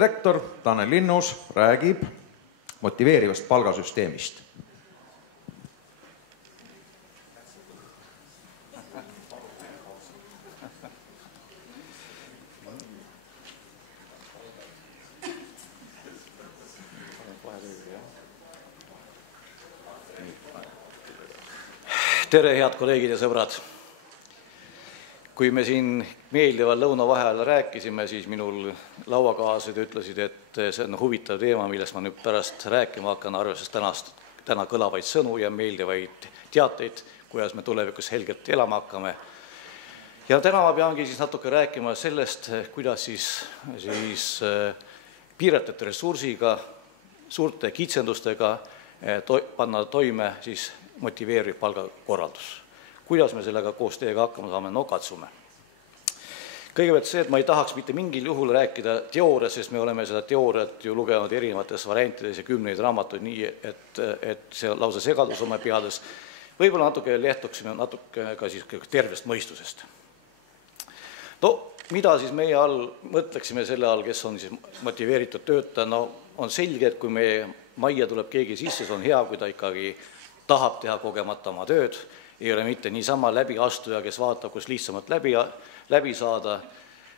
Direktor Tanel Linnus räägib motiveerivast palgasüsteemist. Tere, head kolleegid ja sõbrad! Kui me siin meeldival lõunavaheajal rääkisime, siis minul lauakaaslased ütlesid, et see on huvitav teema, millest ma nüüd pärast rääkima hakkan, arvestades täna kõlavaid sõnu ja meeldivaid teateid, kuidas me tulevikus helgelt elama hakkame. Ja täna ma peangi siis natuke rääkima sellest, kuidas siis piiratud ressursiga, suurte kitsendustega panna toime siis motiveeriv palgakorraldus. Kuidas me sellega koos teiega hakkama saame? No katsume. Kõigepealt see, et ma ei tahaks mitte mingil juhul rääkida teoorias, sest me oleme seda teooriat ju lugenud erinevates variantides ja 10 raamatuid nii, et see lausa segadus oma peades. Võib-olla natuke lehtuksime natuke ka siis tervest mõistusest. No, mida siis meie all mõtleksime selle all, kes on siis motiveeritud töötaja? No, on selge, et kui meie majja tuleb keegi sisse, see on hea, kui ta ikkagi tahab teha kogemata oma tööd, ei ole mitte niisama läbiastuja, kes vaatab, kus lihtsamalt läbi saada.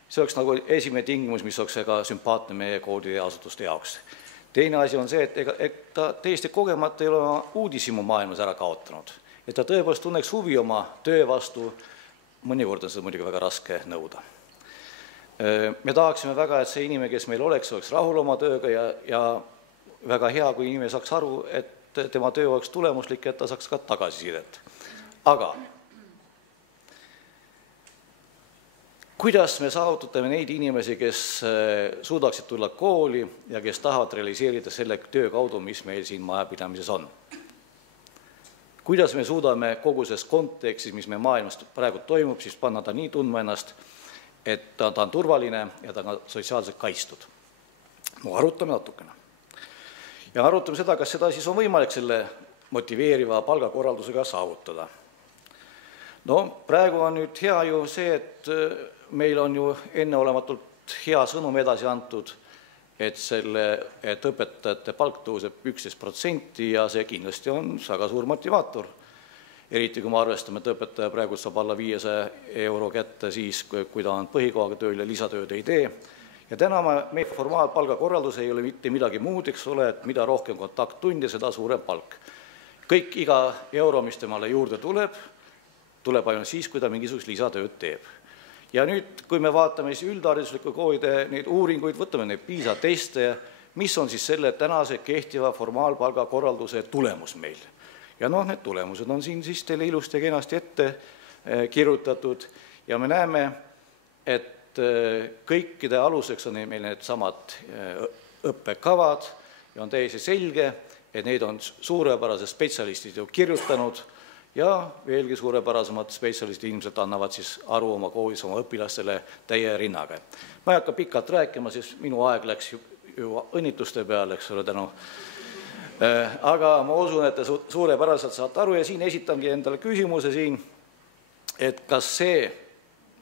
See oleks nagu esimene tingimus, mis oleks ka sümpaatne meie koolide ja asutuste jaoks. Teine asi on see, et ta täiesti kogemata ei ole uudishimu maailmas ära kaotanud. Et ta tõepoolest tunneks huvi oma töö vastu, mõnikord on seda muidugi väga raske nõuda. Me tahaksime väga, et see inimene, kes meil oleks rahul oma tööga ja väga hea, kui inimene saaks aru, et tema töö oleks tulemuslik, et ta saaks ka tagasisidet. Aga kuidas me saavutame neid inimesi, kes suudaksid tulla kooli ja kes tahavad realiseerida selle töö kaudu, mis meil siin majapidamises on? Kuidas me suudame kogu selles kontekstis, mis me maailmas praegu toimub, siis panna ta nii tundma ennast, et ta on turvaline ja ta on sotsiaalselt kaitstud? No arutame natukene. Ja arutame seda, kas seda siis on võimalik selle motiveeriva palgakorraldusega saavutada. No, praegu on nüüd hea ju see, et meil on ju enneolematult hea sõnum edasi antud, et õpetajate palk tõuseb 11% ja see kindlasti on väga suur motivaator. Eriti kui me arvestame, et õpetaja praegu saab alla 500 euro kätte siis, kui ta on põhikohaga tööl ja lisatööd ei tee. Ja täna meie formaalpalgakorraldus ei ole mitte midagi muud, eks ole, et mida rohkem kontakttunde, seda suurem palk. Kõik iga euro, mis temale juurde tuleb ainult siis, kui ta mingisugust lisatööd teeb. Ja nüüd, kui me vaatame üldharidusliku koolide neid uuringuid, võtame neid PISA teste, mis on siis selle tänase kehtiva formaalpalgakorralduse tulemus meil. Ja noh, need tulemused on siin siis teile ilusti ja kenasti ette kirjutatud ja me näeme, et kõikide aluseks on meil need samad õppekavad ja on täiesti selge, et neid on suurepärased spetsialistid ju kirjutanud ja veelgi suurepärasemad spetsialistid ilmselt annavad siis aru oma koolis oma õpilastele täie rinnaga. Ma ei hakka pikalt rääkima, sest minu aeg läks ju õnnituste peale, eks ole, tänu. Aga ma usun, et te suurepäraselt saate aru ja siin esitangi endale küsimuse siin, et kas see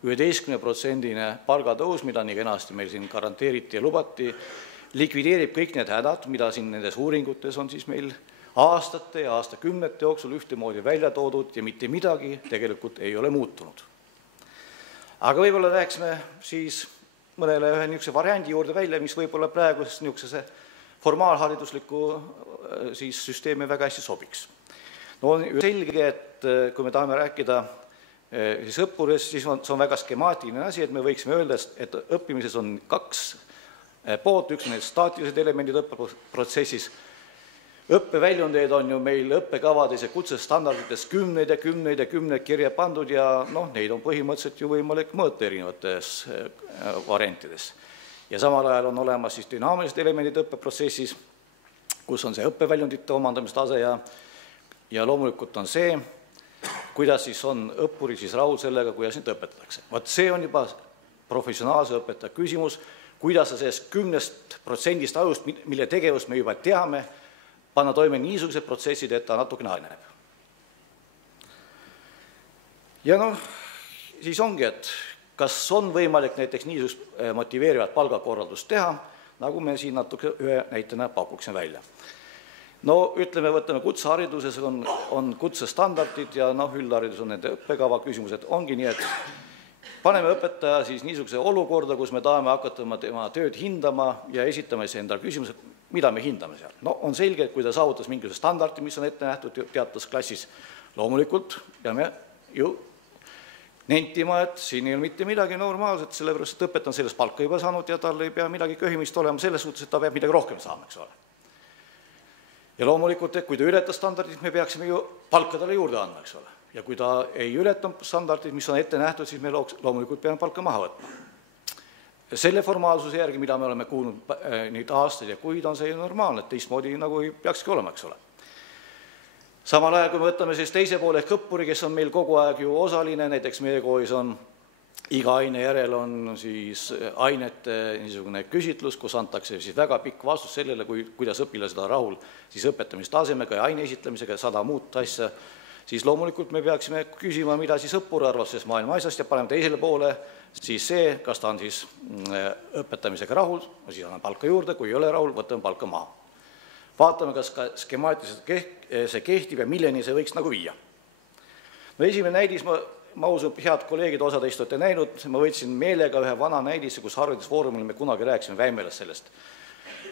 11% palgatõus, mida nii kenasti meil siin garanteeriti ja lubati, likvideerib kõik need hädad, mida siin nendes uuringutes on siis meil aastate ja aastakümnete jooksul ühtemoodi välja toodud ja mitte midagi tegelikult ei ole muutunud. Aga võib-olla rääksime siis mõnele ühe niisuguse variandi juurde välja, mis võib-olla praegusest niisuguse formaalharidusliku siis süsteemi väga hästi sobiks. No on selge, et kui me tahame rääkida siis õppurist, siis see on väga skemaatiline asi, et me võiksime öelda, et õppimises on 2 poolt, üks on need staatilised elemendid õppeprotsessis. Õppeväljundeid on ju meil õppekavades ja kutsestandardites 10 kirja pandud ja noh, neid on põhimõtteliselt ju võimalik mõõta erinevates variantides. Ja samal ajal on olemas siis dünaamilised elemendid õppeprotsessis, kus on see õppeväljundite omandamistase ja loomulikult on see, kuidas siis on õppuri siis rahul sellega, kuidas neid õpetatakse. Vaat see on juba professionaalse õpetaja küsimus, kuidas sa sellest 10% ajust, mille tegevust me juba teame, panna toime niisugused protsessid, et ta natukene areneb. Ja noh, siis ongi, et kas on võimalik näiteks niisugust motiveerivat palgakorraldust teha? nagu me siin natuke ühe näitena pakuksime välja. No ütleme, võtame kutsehariduses on kutsestandardid ja üldharidus on nende õppekava küsimused, ongi nii, et paneme õpetaja siis niisuguse olukorda, kus me tahame hakata tema tööd hindama ja esitame endale küsimuse, mida me hindame seal. No on selge, et kui ta saavutas mingisuguse standardi, mis on ette nähtud teatud klassis, loomulikult peame ju nentima, et siin ei ole mitte midagi normaalset, sellepärast et õpetaja on sellest palka juba saanud ja tal ei pea midagi köhimist olema selles suhtes, et ta peab midagi rohkem saama, eks ole. Ja loomulikult, et kui ta ületas standardid, me peaksime ju palka talle juurde andma, eks ole. Ja kui ta ei ületanud standardid, mis on ette nähtud, siis me loomulikult peame palka maha võtma. Selle formaalsuse järgi, mida me oleme kuulnud neid aastaid ja kuid, on see normaalne, et teistmoodi nagu ei peakski olema, eks ole. Samal ajal, kui me võtame siis teise poole õppuri, kes on meil kogu aeg ju osaline, näiteks meie koolis on iga aine järel on siis ainete niisugune küsitlus, kus antakse siis väga pikk vastus sellele, kuidas õpilased on rahul siis õpetamistasemega ja aine esitlemisega ja 100 muud asja, siis loomulikult me peaksime küsima, mida siis õppur arvas sellest maailma asjast ja paneme teisele poole siis see, kas ta on siis õpetamisega rahul, siis anname palka juurde, kui ei ole rahul, võtame palka maha. Vaatame, kas ka skemaatiliselt see kehtib ja milleni see võiks nagu viia. No esimene näidis, ma usun, head kolleegid, osa teist olete näinud, ma võtsin meelega ühe vana näidise, kus haridusfoorumil me kunagi rääkisime Väimelast sellest.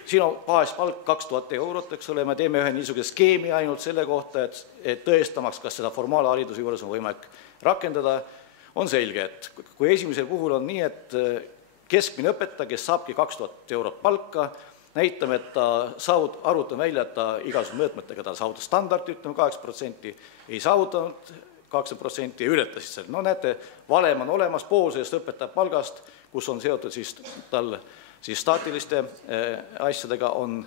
Siin on baaspalk 2000 eurot, eks ole, me teeme ühe niisuguse skeemi ainult selle kohta, et tõestamaks, kas seda formaalhariduse juures on võimalik rakendada, on selge, et kui esimesel puhul on nii, et keskmine õpetaja, kes saabki 2000 eurot palka, näitame, et arvutame välja, et ta igasuguse mõõtmetega ta saavutas standardi, ütleme 8%, ei saavutanud 2% ja ületasid selle. No näete, valem on olemas, pool sellest õpetaja palgast, kus on seotud siis tal siis staatiliste asjadega on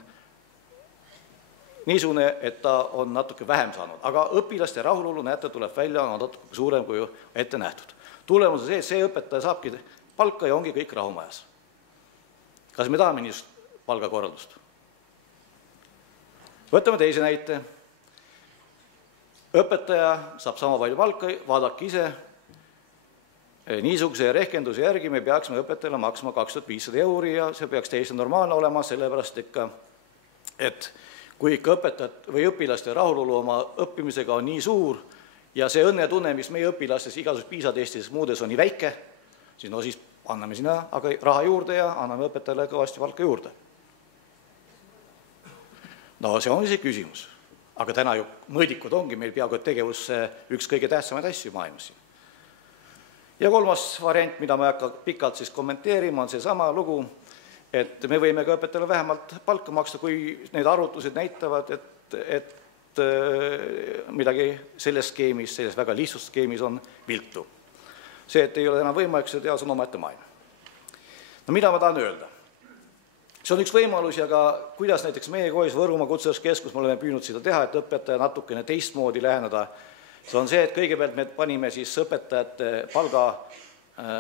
niisugune, et ta on natuke vähem saanud. Aga õpilaste rahulolu, näete, tuleb välja, on natuke suurem kui ette nähtud. Tulemus on see õpetaja saabki palka ja ongi kõik rahumajas. Kas me tahame niisugust palgakorraldust? Võtame teise näite. Õpetaja saab sama palju palka, vaadake ise, niisuguse rehkenduse järgi me peaksime õpetajale maksma 2500 euri ja see peaks täiesti normaalne olema, sellepärast ikka, et kui ikka õpetajad või õpilaste rahulolu oma õppimisega on nii suur ja see õnnetunne, mis meie õpilastes igasuguses PISA-testis muudes on nii väike, siis anname sinna aga raha juurde ja anname õpetajale kõvasti palka juurde. No see on see küsimus. Aga täna ju mõõdikud ongi meil peaaegu tegevus üks kõige tähtsamaid asju maailmas. Ja kolmas variant, mida ma ei hakka pikalt siis kommenteerima, on see sama lugu, et me võime ka õpetajale vähemalt palka maksta, kui need arvutused näitavad, et midagi selles skeemis, selles väga lihtsust skeemis on viltu. See, et ei ole enam võimalik seda teha, see on omaette maailm. No mida ma tahan öelda? See on üks võimalus ja ka kuidas näiteks meie koolis Võrumaa Kutsehariduskeskus me oleme püüdnud seda teha, et õpetaja natukene teistmoodi läheneda. See on see, et kõigepealt me panime siis õpetajate palga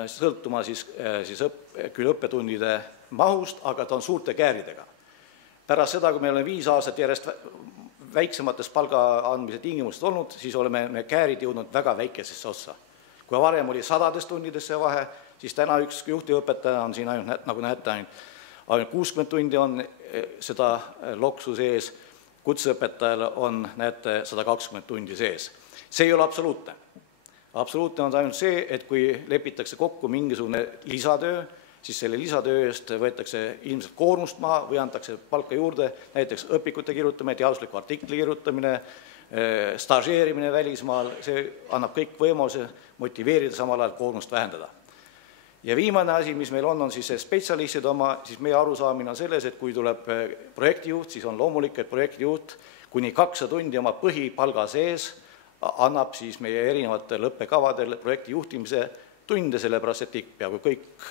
sõltuma siis küll õppetundide mahust, aga ta on suurte kääridega. Pärast seda, kui me oleme 5 aastat järjest väiksematest palga andmise tingimused olnud, siis oleme me käärid jõudnud väga väikesesse otsa. Kui varem oli 100 tundidesse vahe, siis täna üks juhtivõpetaja on siin ainult, nagu näete, ainult 60 tundi on seda loksu sees, kutseõpetajal on, näete, 120 tundi sees. See ei ole absoluutne. Absoluutne on ainult see, et kui lepitakse kokku mingisugune lisatöö, siis selle lisatöö eest võetakse ilmselt koormust maha või antakse palka juurde, näiteks õpikute kirjutamine, teadusliku artikli kirjutamine, staažeerimine välismaal, see annab kõik võimaluse motiveerida samal ajal koormust vähendada. Ja viimane asi, mis meil on siis spetsialistid oma, siis meie arusaamine on selles, et kui tuleb projektijuht, siis on loomulik, et projektijuht kuni 200 tundi oma põhipalga sees annab siis meie erinevatel õppekavadel projekti juhtimise tunde, sellepärast et peaaegu kõik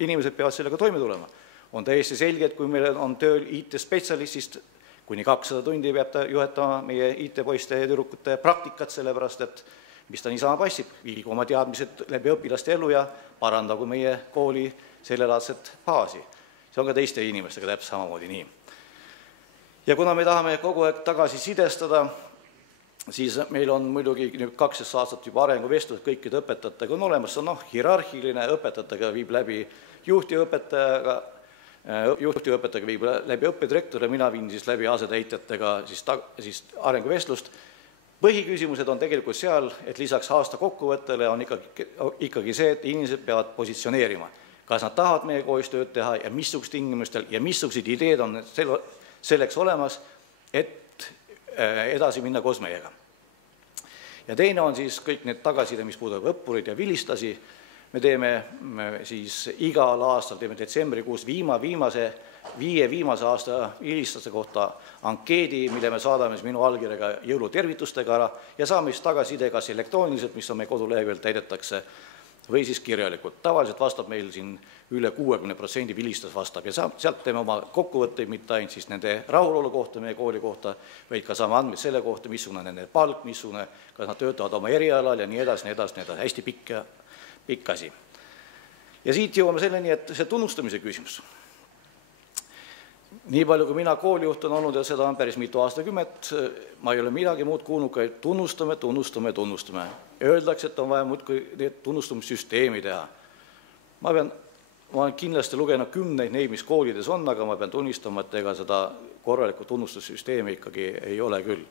inimesed peavad sellega toime tulema. On täiesti selge, et kui meil on tööl IT-spetsialistist, kuni 200 tundi peab ta juhetama meie IT-poiste ja tüdrukute praktikat, sellepärast et mis ta niisama passib, viigu oma teadmised läbi õpilaste elu ja parandagu meie kooli sellelaadset baasi. See on ka teiste inimestega täpselt samamoodi nii. Ja kuna me tahame kogu aeg tagasi sidestada, siis meil on muidugi 12 aastat juba arenguvestlus kõikide õpetajatega on olemas, see on hierarhiline, õpetajatega viib läbi juhtivõpetajaga, juhtivõpetaja viib läbi õppedirektor ja mina viin siis läbi asetäitjatega siis arenguvestlust. Põhiküsimused on tegelikult seal, et lisaks aasta kokkuvõttele on ikkagi see, et inimesed peavad positsioneerima, kas nad tahavad meie koolis tööd teha ja missugused tingimustel ja missugused ideed on selleks olemas, et edasi minna koos meiega. Ja teine on siis kõik need tagasiside, mis puudutab õppurid ja vilistasi. Me teeme siis igal aastal, teeme detsembrikuus viimase aasta vilistaste kohta ankeedi, mille me saadame minu allkirjaga jõulutervitustega ära ja saame siis tagasiside kas elektrooniliselt, mis on meie koduleheküljel täidetakse, või siis kirjalikult. Tavaliselt vastab meil siin üle 60% vilistas vastab ja sealt teeme oma kokkuvõtteid, mitte ainult siis nende rahulolu kohta meie kooli kohta, vaid ka saame andmeid selle kohta, missugune nende palk, missugune, kas nad töötavad oma erialal ja nii edasi, hästi pikk asi. Ja siit jõuame selleni, et see tunnustamise küsimus. Nii palju, kui mina koolijuht on olnud ja seda on päris mitu aastakümmet, ma ei ole midagi muud kuulnud, kui tunnustame. Öeldakse, et on vaja muudkui tunnustamissüsteemi teha. Ma olen kindlasti lugenud 10 neid, mis koolides on, aga ma pean tunnistama, et ega seda korralikku tunnustussüsteemi ikkagi ei ole küll.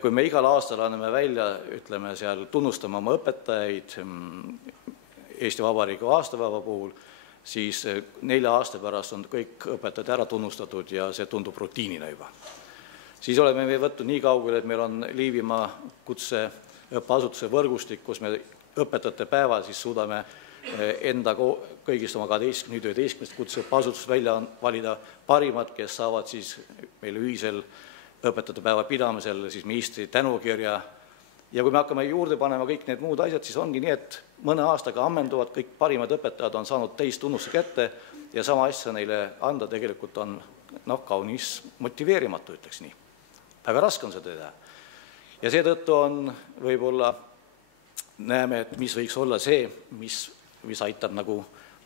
Kui me igal aastal anname välja, ütleme seal, tunnustame oma õpetajaid Eesti Vabariigi aastapäeva puhul, siis 4 aasta pärast on kõik õpetajad ära tunnustatud ja see tundub rutiinina juba. Siis oleme me võtnud nii kaugele, et meil on Liivimaa kutseõppeasutuse võrgustik, kus me õpetajate päeval siis suudame enda kõigist oma 11 kutseõppeasutust välja valida parimad, kes saavad siis meil ühisel õpetajate päeva pidamisel siis ministri tänukirja. Ja kui me hakkame juurde panema kõik need muud asjad, siis ongi nii, et mõne aastaga ammenduvad, kõik parimad õpetajad on saanud täistunnustuse kätte ja sama asja neile anda tegelikult on kaunis motiveerimatu, ütleks nii. Väga raske on seda teha. Ja seetõttu on võib-olla, näeme, et mis võiks olla see, mis aitab nagu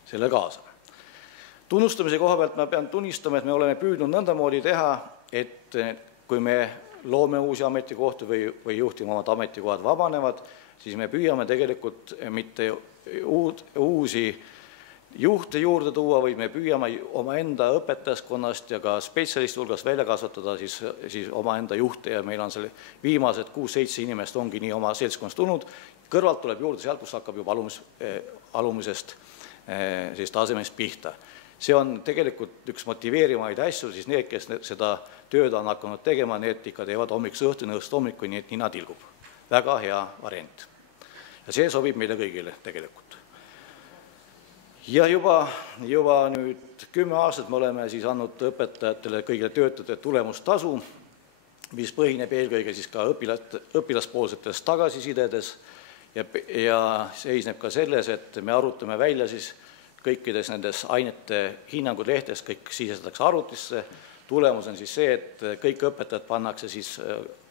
selle kaasa. Tunnustamise koha pealt ma pean tunnistama, et me oleme püüdnud nõndamoodi teha, et kui me loome uusi ametikohti või juhtivamad ametikohad vabanevad, siis me püüame tegelikult mitte uusi juhte juurde tuua, vaid me püüame omaenda õpetajaskonnast ja ka spetsialisti hulgas välja kasvatada siis omaenda juhte ja meil on selle viimased 6-7 inimest ongi nii oma seltskonnast tulnud. Kõrvalt tuleb juurde sealt, kus hakkab juba alumisest tasemest pihta. See on tegelikult üks motiveerimaid asju, siis need, kes seda tööd on hakanud tegema, need ikka teevad hommikuse õhtuni, õhtust hommikuni, et nina tilgub. Väga hea variant. Ja see sobib meile kõigile tegelikult. Ja juba nüüd 10 aastat me oleme siis andnud õpetajatele kõigile töötajate tulemustasu, mis põhineb eelkõige siis ka õpilaspoolsetes tagasisidedes ja seisneb ka selles, et me arutame välja siis kõikides nendes ainete hinnangulehtes, kõik sisestatakse arvutisse. Tulemus on siis see, et kõik õpetajad pannakse siis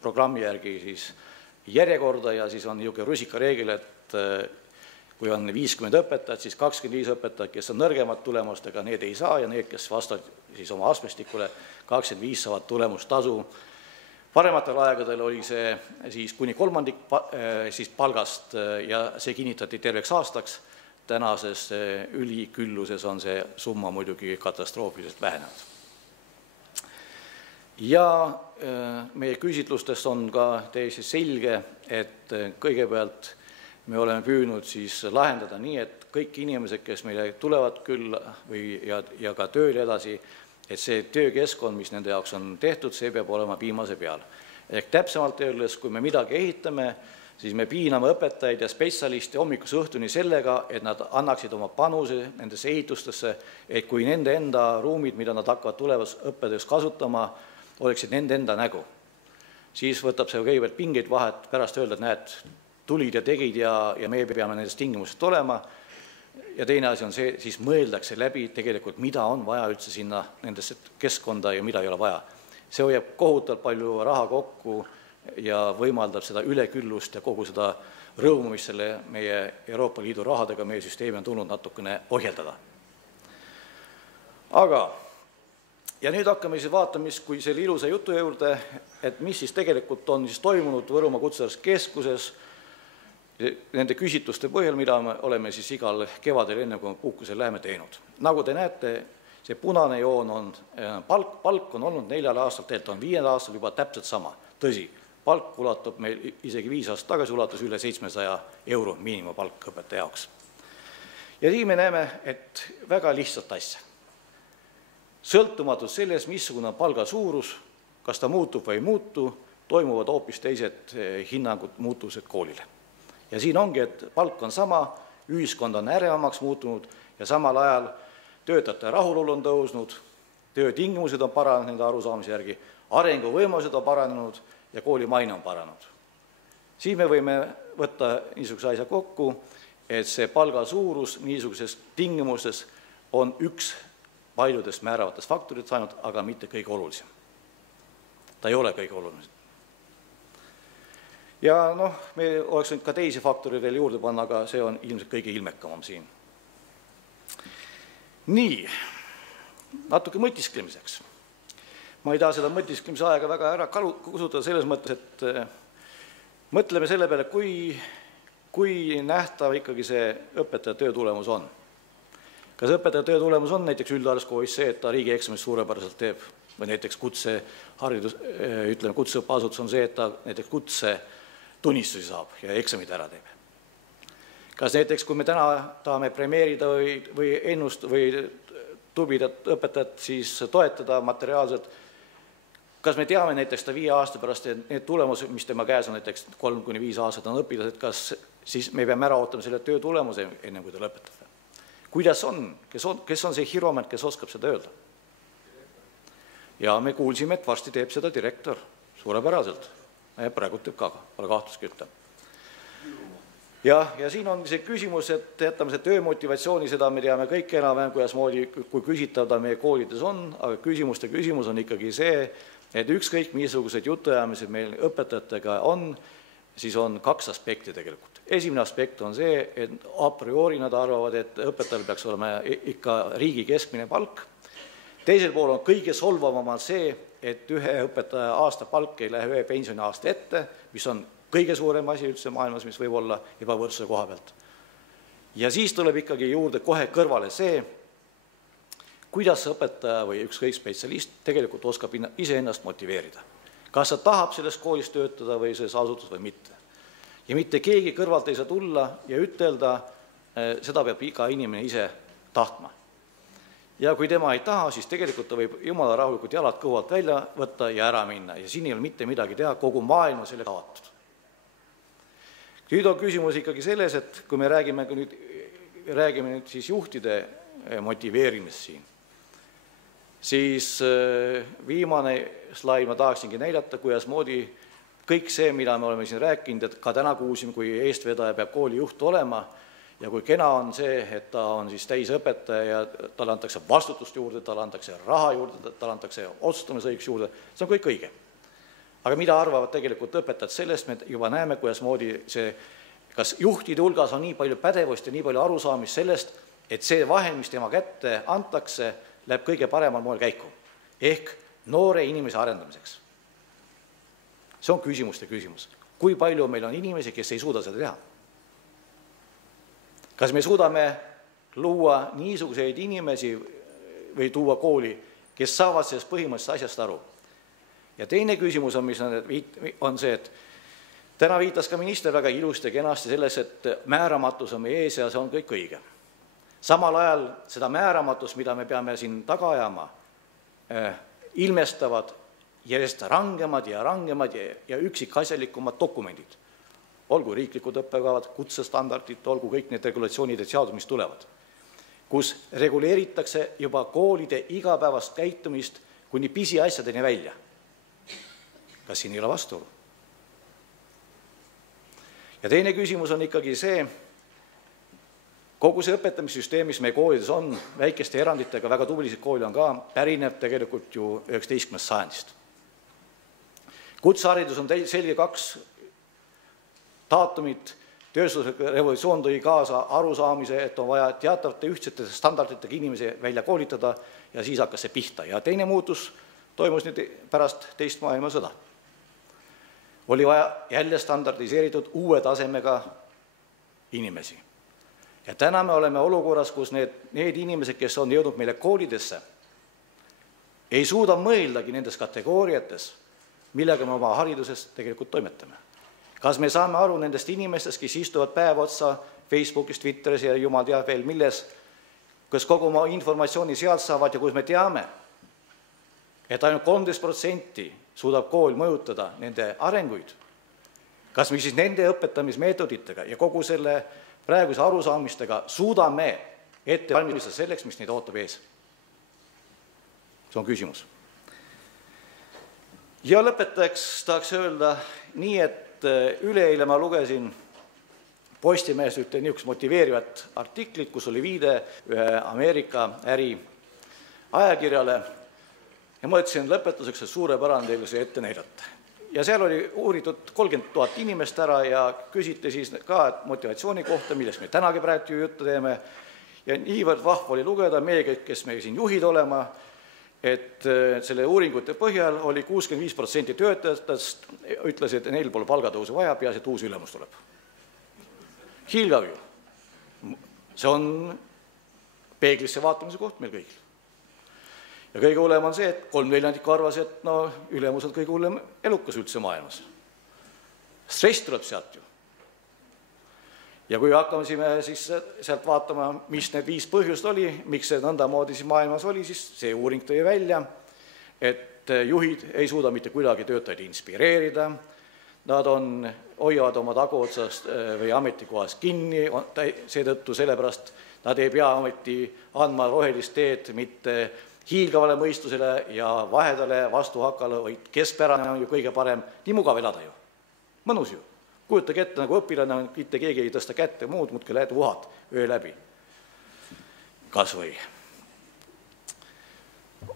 programmi järgi siis järjekorda ja siis on niisugune rusikareegel, et kui on 50 õpetajat, siis 25 õpetajat, kes on nõrgemad tulemustega, need ei saa ja need, kes vastavad siis oma astmestikule, 25 saavad tulemustasu. Parematel aegadel oli see siis kuni kolmandik siis palgast ja see kinnitati terveks aastaks. Tänases ülikülluses on see summa muidugi katastroofiliselt vähenenud. Ja meie küsitlustest on ka täiesti selge, et kõigepealt me oleme püüdnud siis lahendada nii, et kõik inimesed, kes meile tulevad küll ja ka tööl edasi, et see töökeskkond, mis nende jaoks on tehtud, see peab olema viimase peal. Ehk täpsemalt öeldes, kui me midagi ehitame, siis me piiname õpetajaid ja spetsialiste hommikuse õhtuni sellega, et nad annaksid oma panuse nendesse ehitustesse, et kui nende enda ruumid, mida nad hakkavad tulevas õppetöös kasutama, oleksid nende enda nägu. Siis võtab see kõigepealt pingeid vahet, pärast öelda, et näed, tulid ja tegid ja me peame nendest tingimusest olema. Ja teine asi on see, siis mõeldakse läbi tegelikult, mida on vaja üldse sinna nendesse keskkonda ja mida ei ole vaja. See hoiab kohutavalt palju raha kokku ja võimaldab seda üleküllust ja kogu seda rõõmu, mis selle meie Euroopa Liidu rahadega meie süsteemi on tulnud natukene ohjeldada. Aga, ja nüüd hakkame siis vaatama, kui selle ilusa jutu juurde, et mis siis tegelikult on siis toimunud Võrumaa Kutsehariduskeskuses nende küsitluste põhjal, mida me oleme siis igal kevadel enne, kui me puhkusel läheme teinud. Nagu te näete, see punane joon on palk on olnud 4 aastal, tegelikult on 5 aastal juba täpselt sama. Tõsi, palk ulatub meil isegi 5 aastat tagasi ulatus üle 700 euro miinimumpalk õpetaja jaoks. Ja siin me näeme, et väga lihtsat asja. Sõltumatud sellest, missugune on palga suurus, kas ta muutub või ei muutu, toimuvad hoopis teised hinnangud muutuvused koolile. Ja siin ongi, et palk on sama, ühiskond on ärevamaks muutunud ja samal ajal töötajate rahulolu on tõusnud, töötingimused on paranenud nende arusaamise järgi, arenguvõimalused on paranenud ja kooli maine on paranenud. Siin me võime võtta niisuguse asja kokku, et see palga suurus niisuguses tingimustes on üks paljudest määravatest faktorit saanud, aga mitte kõige olulisem. Ta ei ole kõige olulisem. Ja me oleks nüüd ka teisi faktoreid veel juurde panna, aga see on ilmselt kõige ilmekamam siin. Nii, natuke mõtisklemiseks. Ma ei taha seda mõtisklemise aega väga ära kusutada selles mõttes, et mõtleme selle peale, kui nähtav ikkagi see õpetaja töö tulemus on. Kas õpetaja töö tulemus on näiteks üldhariduskoolis see, et ta riigieksamist suurepäraselt teeb, või näiteks kutseõppeasutus on see, et ta näiteks kutsetunnistusi saab ja eksamid ära teeb. Kas näiteks, kui me täna tahame premeerida või tublidat õpetajat siis toetada materiaalselt, kas me teame näiteks 5 aasta pärast, et need tulemused, mis tema käes on näiteks 3–5 aastat on õpilased, kas siis me peame ära ootama selle töö tulemuse enne, kui ta lõpetab? Kuidas on? Kes on see hiromant, kes oskab seda öelda? Ja me kuulsime, et varsti teeb seda direktor suurepäraselt. Praegu teeb ka, pole kahtluski ütle. Ja siin on see küsimus, et jätame see töömotivatsiooni, seda me teame kõik enam-vähem, kui küsitav ta meie koolides on, aga küsimus on ikkagi see, et ükskõik missugused jutuajamised meil õpetajatega on, siis on 2 aspekti tegelikult. Esimene aspekt on see, et a priori nad arvavad, et õpetajal peaks olema ikka riigi keskmine palk. Teisel pool on kõige solvavam see, et ühe õpetaja aasta palk ei lähe ühe pensioni aasta ette, mis on kõige suurem asi üldse maailmas, mis võib olla ebavõrdsuse koha pealt. Ja siis tuleb ikkagi juurde kohe kõrvale see, kuidas õpetaja või ükskõik spetsialist tegelikult oskab iseennast motiveerida. Kas ta tahab selles koolis töötada või selles asutus või mitte. Ja mitte keegi kõrvalt ei saa tulla ja ütelda, seda peab iga inimene ise tahtma. Ja kui tema ei taha, siis tegelikult ta võib jumala rahulikult jalad kõhult välja võtta ja ära minna. Ja siin ei ole mitte midagi teha, kogu maailma selle avatud. Nüüd on küsimus ikkagi selles, et kui me räägime nüüd siis juhtide motiveerimist siin, siis viimane slaid ma tahaksingi näidata, kuidas moodi kõik see, mida me oleme siin rääkinud, et ka täna kuulsime, kui eestvedaja peab kooli juht olema ja kui kena on see, et ta on siis täisõpetaja ja talle antakse vastutust juurde, talle antakse raha juurde, talle antakse otsustamisõigus juurde, see on kõik õige. Aga mida arvavad tegelikult õpetajad sellest, me juba näeme, kuidas moodi see, kas juhtide hulgas on nii palju pädevust ja nii palju arusaamist sellest, et see vahend, mis tema kätte antakse, läheb kõige paremal moel käiku, ehk noore inimese arendamiseks. See on küsimuste küsimus. Kui palju meil on inimesi, kes ei suuda seda teha? Kas me suudame luua niisuguseid inimesi või tuua kooli, kes saavad sellest põhimõtteliselt asjast aru? Ja teine küsimus on, mis on see, et täna viitas ka minister väga ilusti ja kenasti selles, et määramatus on meie ees ja see on kõik õige. Samal ajal seda määramatust, mida me peame siin taga ajama, ilmestavad järjest rangemad ja üksikasjalikumad dokumendid. Olgu riiklikud õppekavad, kutsestandardid, olgu kõik need regulatsioonid ja seadused, mis tulevad, kus reguleeritakse juba koolide igapäevast käitumist kuni pisiasjadeni välja. Kas siin ei ole vastuolu? Ja teine küsimus on ikkagi see, kogu see õpetamissüsteem, mis meie koolides on, väikeste eranditega, väga tublisid kooli on ka, pärineb tegelikult ju 19. sajandist. Kutseharidus on selge 2 daatumit, tööstuslik revolutsioon tõi kaasa arusaamise, et on vaja teatavate ühtsete standarditega inimesi välja koolitada ja siis hakkas see pihta. Ja teine muutus toimus nüüd pärast teist maailmasõda. Oli vaja jälle standardiseeritud uue tasemega inimesi. Ja täna me oleme olukorras, kus need inimesed, kes on jõudnud meile koolidesse, ei suuda mõeldagi nendes kategooriates, millega me oma hariduses tegelikult toimetame. Kas me saame aru nendest inimestest, kes istuvad päev otsa Facebookis, Twitteris ja jumal teab veel milles, kas kogu oma informatsiooni sealt saavad ja kus me teame, et ainult 13% suudab kool mõjutada nende arenguid. Kas me siis nende õpetamismeetoditega ja kogu selle praeguse arusaamistega suudame ette valmistada selleks, mis neid ootab ees? See on küsimus. Ja lõpetajaks tahaks öelda nii, et üleeile ma lugesin Postimehest ühte niisugust motiveerivat artiklit, kus oli viide ühe Ameerika äri ajakirjale ja mõtlesin lõpetuseks, et suurepärane teile see ette näidata. Ja seal oli uuritud 30 000 inimest ära ja küsiti siis ka motivatsiooni kohta, millest me tänagi praegu juttu teeme. Ja niivõrd vahva oli lugeda meie, kes me siin juhid olema, et selle uuringute põhjal oli 65% töötajatest ütles, et neil pole palgatõusu vaja, peaasi, et uus ülemus tuleb. Hiilgav ju. See on peeglisse vaatamise koht meil kõigil. Ja kõige hullem on see, et 3/4 arvas, et ülemus on kõige hullem elukas üldse maailmas. Stress tuleb sealt ju. Ja kui hakkasime siis sealt vaatama, mis need 5 põhjust oli, miks see nõndamoodi siis maailmas oli, siis see uuring tõi välja, et juhid ei suuda mitte kuidagi töötajaid inspireerida, nad hoiavad oma taguotsast või ametikohast kinni, seetõttu sellepärast nad ei pea ometi andma rohelist teed mitte hiilgavale mõistusele ja vahedale vastuhakkale, vaid keskpärane on ju kõige parem, nii mugav elada ju. Mõnus ju. Kujutage ette, nagu õpilane, mitte keegi ei tõsta kätte muud, muudki lähed uhad öö läbi. Kas või.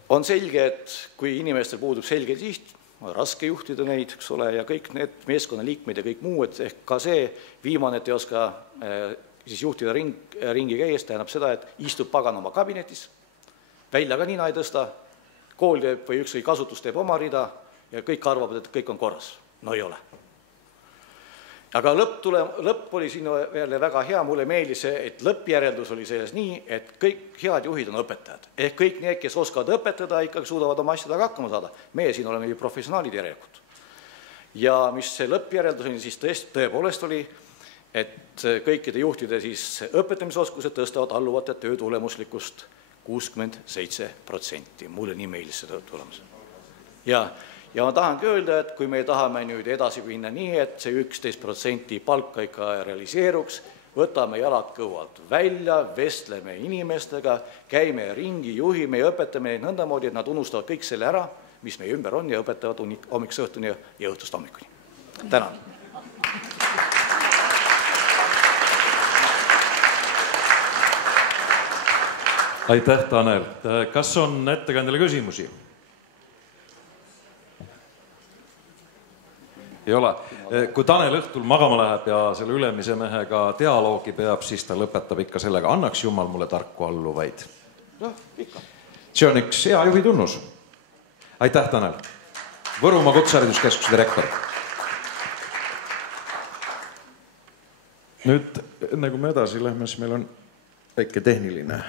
On selge, et kui inimestel puudub selge siht, on raske juhtida neid, eks ole, ja kõik need meeskonnaliikmed ja kõik muu, et ehk ka see viimane, et ei oska siis juhtida ringi käies, tähendab seda, et istub pagan oma kabinetis, välja ka nina ei tõsta, kool teeb või ükskõik kasutus teeb oma rida ja kõik arvavad, et kõik on korras. No ei ole. Aga lõpp oli siin veel väga hea, mulle meeldis see, et lõppjäreldus oli selles nii, et kõik head juhid on õpetajad. Ehk kõik need, kes oskavad õpetada, ikkagi suudavad oma asjadega hakkama saada. Meie siin oleme ju professionaalid järelikult. Ja mis see lõppjäreldus oli, siis tõepoolest oli, et kõikide juhtide siis õpetamisoskused tõstavad alluvate töö tulemuslikust 67%. Mulle nii meeldis see tulemus. Ja ma tahangi öelda, et kui me tahame nüüd edasi minna nii, et see 11% palka ikka realiseeruks, võtame jalad kõvalt välja, vestleme inimestega, käime ringi, juhime ja õpetame neid nõndamoodi, et nad unustavad kõik selle ära, mis meie ümber on ja õpetavad hommikust õhtuni ja õhtust hommikuni. Tänan! Aitäh, Tanel! Kas on ettekandjale küsimusi? Ei ole. Kui Tanel õhtul magama läheb ja selle ülemise mehega dialoogi peab, siis ta lõpetab ikka sellega. Annaks jumal mulle tarku alluvaid. Ikka. See on üks hea juhi tunnus. Aitäh, Tanel! Võrumaa Kutsehariduskeskuse direktor. Nüüd, enne kui me edasi lähme, siis meil on väike tehniline